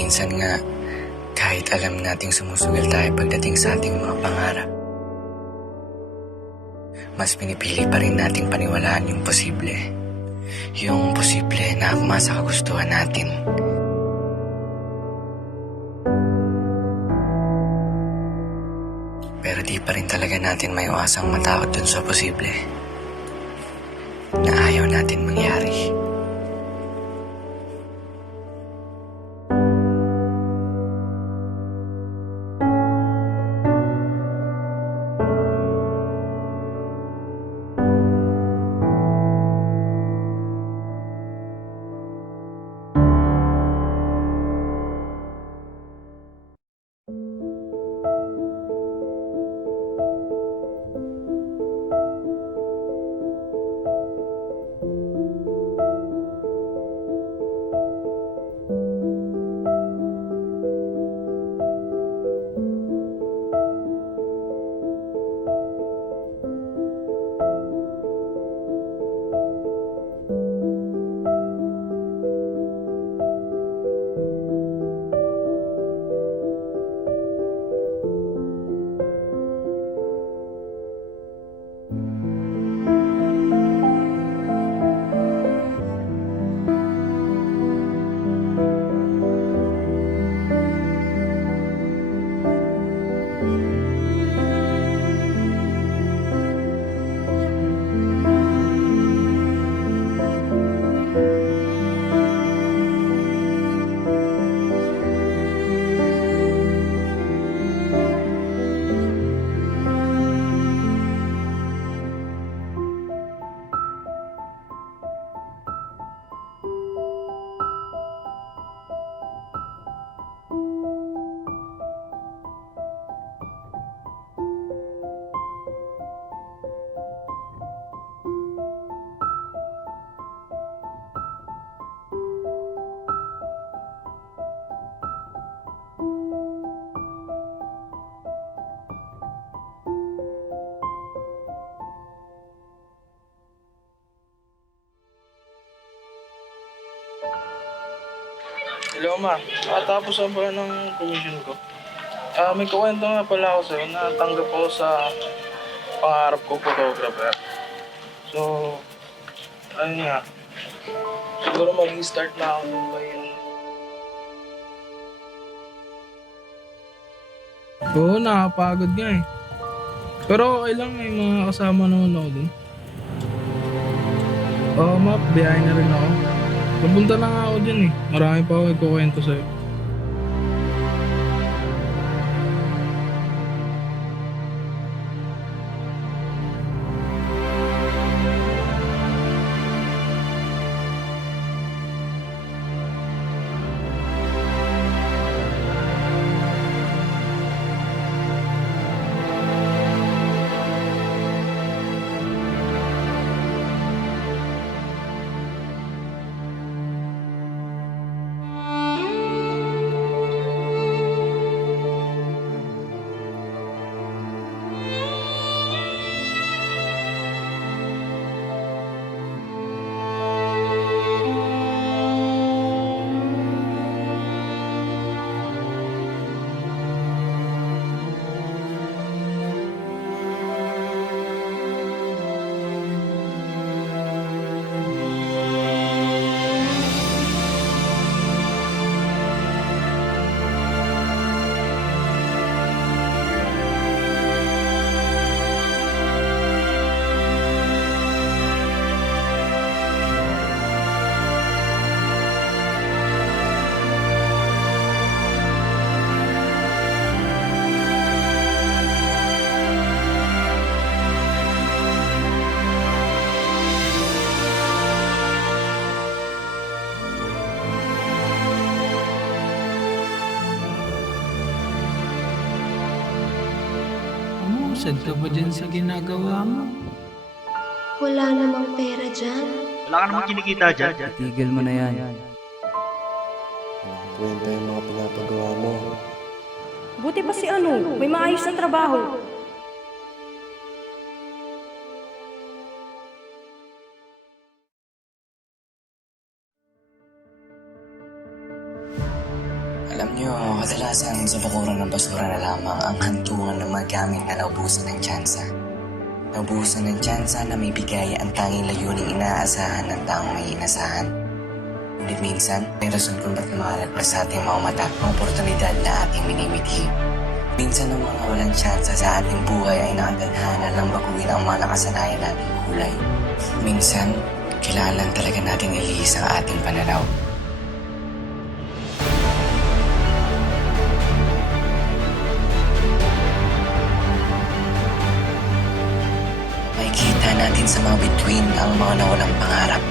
minsan nga, kahit alam nating sumusugal tayo pagdating sa ating mga pangarap, mas pinipili pa rin nating paniwalaan yung posible. Yung posible na akma sa kagustuhan natin. Pero di pa rin talaga natin maiwasang matakot dun sa posible na ayaw natin mangyari. Hello, ma. Nakatapos ako pala ng commission ko. May kuwento nga pala ako sa'yo na tanggap ako sa pangarap ko, photographer. So, ayun nga. Siguro mag-start na ako nung ba yun. Oo, nakapagod nga eh. Pero okay lang, may mga kasama naman ako dun. Oo, ma, biyahe na rin ako. Napunta na nga ako dyan eh. Marami pa ako ikukwento sa'yo. Sad ka ba dyan sa ginagawa mo? Wala namang pera dyan. Wala ka namang kinikita dyan. Tigil mo na yan. Kwenta yung mga pinapagawa mo. Buti pa si may maayos na trabaho. Alam niyo, kadalasan sa bakuran ng basura na lamang ang hantungan ng magamit na naubusan ng tsansa. Naubusan ng tsansa na may bigay ang tanging layuning inaasahan ng taong may inasahan. Ngunit minsan, may rason kung ba't lumalagpas sa ating mga mata ang oportunidad na ating minimithi. Minsan ang mga walang tsansa sa ating buhay ay nakatadhana lang baguhin ang mga nakasanayan nating kulay. Minsan, kailangan lang talaga natin ilihis ang ating pananaw. Makikita natin sa mga bituin ang mga nawalang pangarap.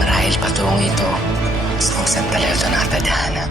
Marahil patungong ito sa kung saan talaga ito nakatadhana.